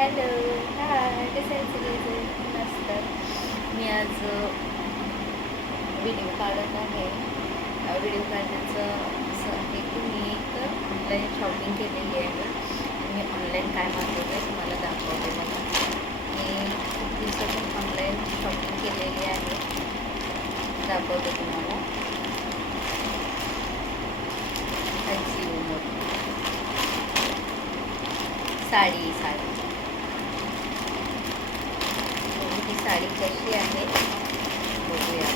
Hello hi कसं मस्त. मी आज व्हिडिओ काढत आहे. व्हिडिओ काढण्याचं असं की मी एक ऑनलाईन शॉपिंग केलेली आहे. मी ऑनलाईन काय मागवते आहे तुम्हाला दाखवते मला मी खूप दिवसातून ऑनलाईन शॉपिंग केलेली आहे. दाखवते तुम्हाला. साडी साडी बघू ही साडी कशी आहे? बघूया.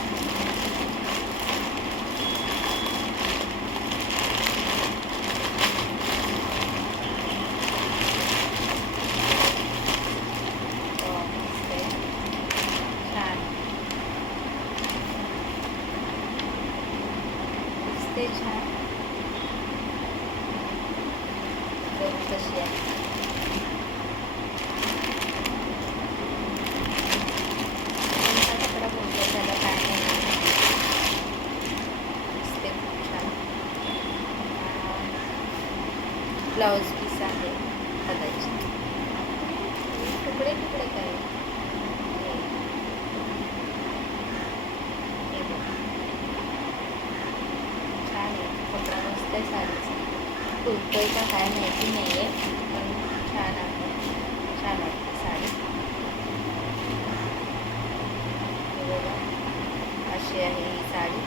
छान. दिसते छान. बघू कशी आहे कोणता कपडा बोलतो त्याला काय नाही दिसते खूप छान ब्लाऊज पीस आहे कदाचित. तुकडे तुकडे काय बघ. छान आहे. कपडा मस्त आहे साडीचा. कुर्तोय का काय माहिती नाही आहे पण छान आहे. छान वाटते साडी. बघा. अशी आहे ही साडी.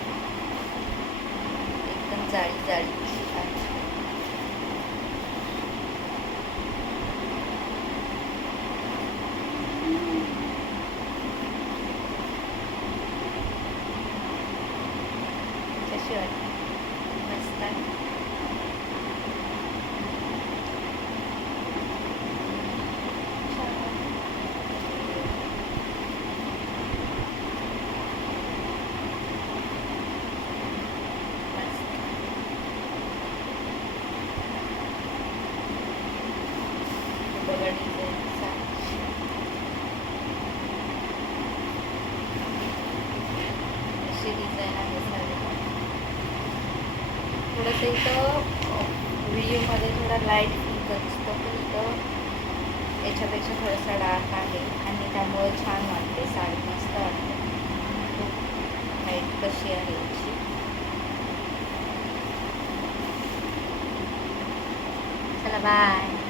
एकदम जाळी जाळी आहे कशी वाटते मस्त आहे छान आहे. मस्त बघा डिझाईन अशी डिझाईन आहे साडी थोडंसं इथं व्हिडिओमध्ये थोडा लाइट दिसतो पण इथं याच्यापेक्षा थोडासा डार्क आहे. आणि त्यामुळं छान वाटते साडी मस्त वाटते. खूप कशी आहे याची. चला बाय